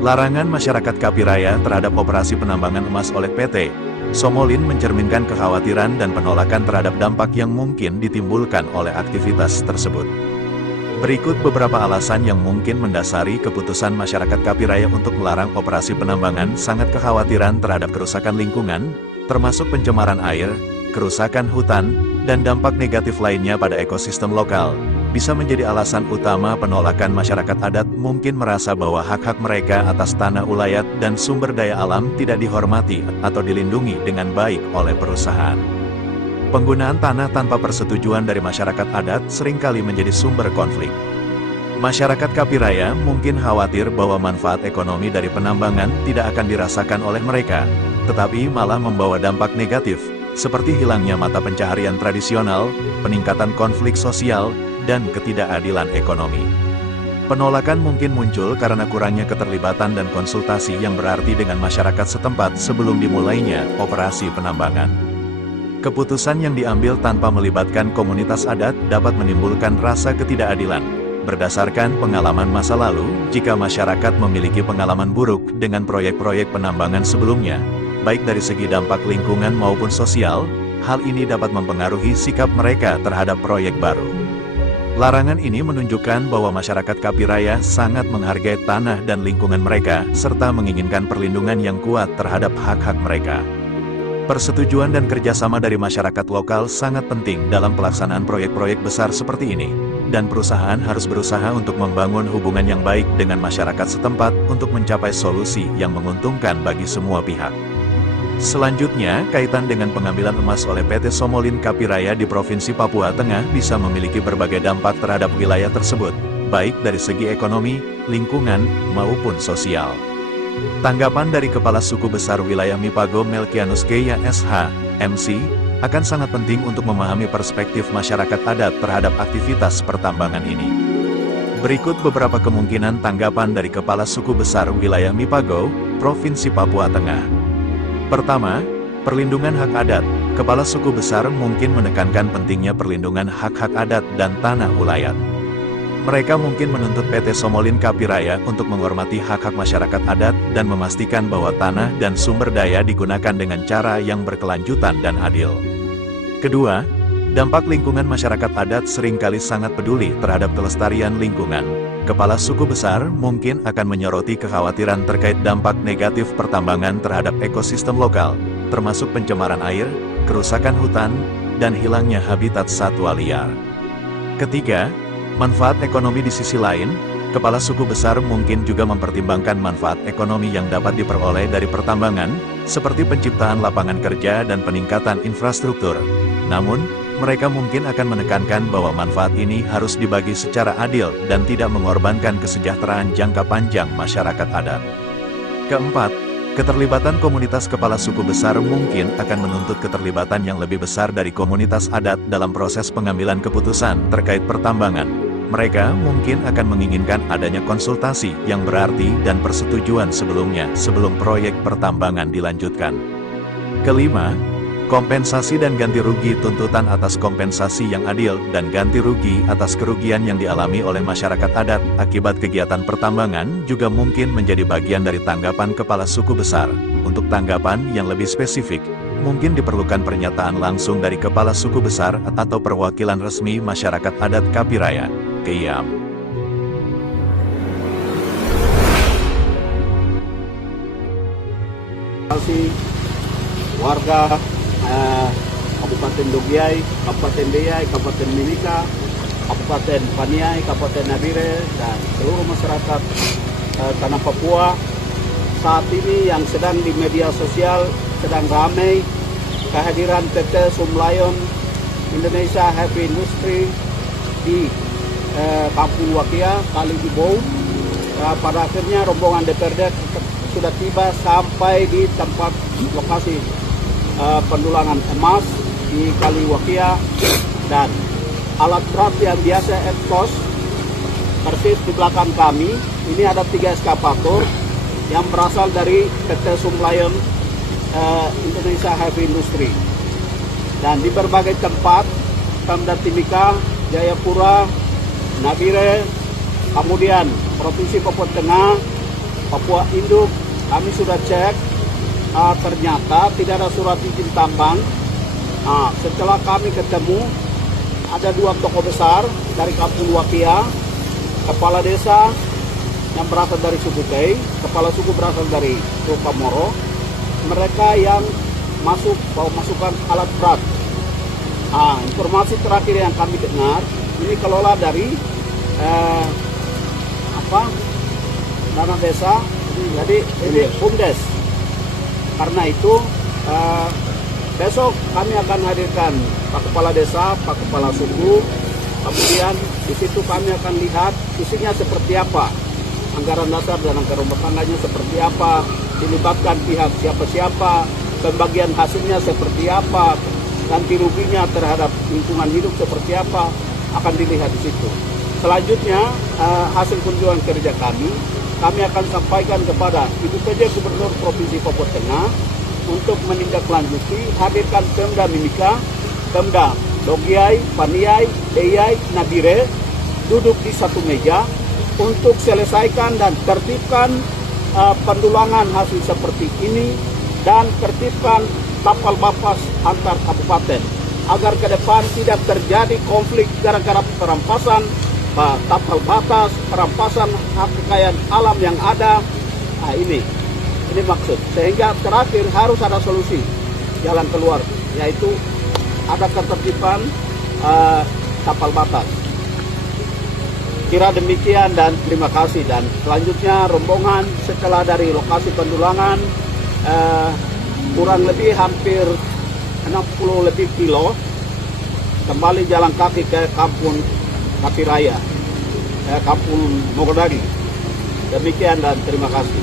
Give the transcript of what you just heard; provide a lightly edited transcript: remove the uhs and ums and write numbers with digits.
Larangan masyarakat Kapiraya terhadap operasi penambangan emas oleh PT Somolin mencerminkan kekhawatiran dan penolakan terhadap dampak yang mungkin ditimbulkan oleh aktivitas tersebut. Berikut beberapa alasan yang mungkin mendasari keputusan masyarakat Kapiraya untuk melarang operasi penambangan. Sangat kekhawatiran terhadap kerusakan lingkungan, termasuk pencemaran air, kerusakan hutan, dan dampak negatif lainnya pada ekosistem lokal, bisa menjadi alasan utama penolakan masyarakat adat. Mungkin merasa bahwa hak-hak mereka atas tanah ulayat dan sumber daya alam tidak dihormati atau dilindungi dengan baik oleh perusahaan. Penggunaan tanah tanpa persetujuan dari masyarakat adat seringkali menjadi sumber konflik. Masyarakat Kapiraya mungkin khawatir bahwa manfaat ekonomi dari penambangan tidak akan dirasakan oleh mereka, tetapi malah membawa dampak negatif, seperti hilangnya mata pencaharian tradisional, peningkatan konflik sosial, dan ketidakadilan ekonomi. Penolakan mungkin muncul karena kurangnya keterlibatan dan konsultasi yang berarti dengan masyarakat setempat sebelum dimulainya operasi penambangan. Keputusan yang diambil tanpa melibatkan komunitas adat dapat menimbulkan rasa ketidakadilan. Berdasarkan pengalaman masa lalu, jika masyarakat memiliki pengalaman buruk dengan proyek-proyek penambangan sebelumnya, baik dari segi dampak lingkungan maupun sosial, hal ini dapat mempengaruhi sikap mereka terhadap proyek baru. Larangan ini menunjukkan bahwa masyarakat Kapiraya sangat menghargai tanah dan lingkungan mereka, serta menginginkan perlindungan yang kuat terhadap hak-hak mereka. Persetujuan dan kerjasama dari masyarakat lokal sangat penting dalam pelaksanaan proyek-proyek besar seperti ini, dan perusahaan harus berusaha untuk membangun hubungan yang baik dengan masyarakat setempat untuk mencapai solusi yang menguntungkan bagi semua pihak. Selanjutnya, kaitan dengan pengambilan emas oleh PT Somolin Kapiraya di Provinsi Papua Tengah bisa memiliki berbagai dampak terhadap wilayah tersebut, baik dari segi ekonomi, lingkungan, maupun sosial. Tanggapan dari Kepala Suku Besar Wilayah Mipago Melkianus Keya SH, MC, akan sangat penting untuk memahami perspektif masyarakat adat terhadap aktivitas pertambangan ini. Berikut beberapa kemungkinan tanggapan dari Kepala Suku Besar Wilayah Mipago, Provinsi Papua Tengah. Pertama, perlindungan hak adat. Kepala Suku Besar mungkin menekankan pentingnya perlindungan hak-hak adat dan tanah ulayat. Mereka mungkin menuntut PT Somolin Kapiraya untuk menghormati hak-hak masyarakat adat dan memastikan bahwa tanah dan sumber daya digunakan dengan cara yang berkelanjutan dan adil. Kedua, dampak lingkungan. Masyarakat adat seringkali sangat peduli terhadap kelestarian lingkungan. Kepala Suku Besar mungkin akan menyoroti kekhawatiran terkait dampak negatif pertambangan terhadap ekosistem lokal, termasuk pencemaran air, kerusakan hutan, dan hilangnya habitat satwa liar. Ketiga, manfaat ekonomi. Di sisi lain, Kepala Suku Besar mungkin juga mempertimbangkan manfaat ekonomi yang dapat diperoleh dari pertambangan, seperti penciptaan lapangan kerja dan peningkatan infrastruktur. Namun, mereka mungkin akan menekankan bahwa manfaat ini harus dibagi secara adil dan tidak mengorbankan kesejahteraan jangka panjang masyarakat adat. Keempat, keterlibatan komunitas. Kepala Suku Besar mungkin akan menuntut keterlibatan yang lebih besar dari komunitas adat dalam proses pengambilan keputusan terkait pertambangan. Mereka mungkin akan menginginkan adanya konsultasi yang berarti dan persetujuan sebelumnya sebelum proyek pertambangan dilanjutkan. Kelima, kompensasi dan ganti rugi. Tuntutan atas kompensasi yang adil dan ganti rugi atas kerugian yang dialami oleh masyarakat adat akibat kegiatan pertambangan juga mungkin menjadi bagian dari tanggapan Kepala Suku Besar. Untuk tanggapan yang lebih spesifik, mungkin diperlukan pernyataan langsung dari Kepala Suku Besar atau perwakilan resmi masyarakat adat Kapiraya, KIAM. Warga Kabupaten Dogiai, Kabupaten Deyai, Kabupaten Mimika, Kabupaten Paniai, Kabupaten Nabire, dan seluruh masyarakat tanah Papua. Saat ini yang sedang di media sosial sedang ramai kehadiran PT Somlion Indonesia Heavy Industry di Kampung Wakia, Kali Ibou. Pada akhirnya rombongan DPRD sudah tiba sampai di tempat lokasi pendulangan emas di Kali Wakia, dan alat berat yang biasa ekspos persis di belakang kami. Ini ada 3 eskavator yang berasal dari PT Somlion Indonesia Heavy Industry, dan di berbagai tempat Pemda Timika, Jayapura, Nabire, kemudian Provinsi Papua Tengah, Papua Induk, kami sudah cek, ternyata tidak ada surat izin tambang. Setelah kami ketemu, ada 2 tokoh besar dari Kampung Wakia, kepala desa yang berasal dari suku Tei, kepala suku berasal dari suku Moro. Mereka yang bawa masukan alat berat. Informasi terakhir yang kami dengar, ini kelola dari dana desa, jadi ini BUMDes. Karena itu besok kami akan hadirkan Pak Kepala Desa, Pak Kepala Suku, kemudian di situ kami akan lihat isinya seperti apa, anggaran dasar dan anggaran rumah tangganya seperti apa, dilibatkan pihak siapa-siapa, pembagian hasilnya seperti apa, ganti ruginya terhadap lingkungan hidup seperti apa, akan dilihat di situ. Selanjutnya hasil kunjungan kerja kami akan sampaikan kepada Ibu PJ Gubernur Provinsi Papua Tengah untuk menindaklanjuti, hadirkan Pemda Mimika, Pemda Logiai, Paniai, Deyai, Nabire, duduk di satu meja untuk selesaikan dan tertibkan pendulangan hasil seperti ini dan tertibkan tapal bapas antar kabupaten agar ke depan tidak terjadi konflik gara-gara perampasan tapal batas, perampasan hak kekayaan alam yang ada. Ini maksud, sehingga terakhir harus ada solusi jalan keluar, yaitu ada ketertiban tapal batas. Kira demikian dan terima kasih. Dan selanjutnya rombongan setelah dari lokasi pendulangan kurang lebih hampir 60 lebih kilo kembali jalan kaki ke Kampung Kapiraya, Kampung Mogodadi. Demikian dan terima kasih.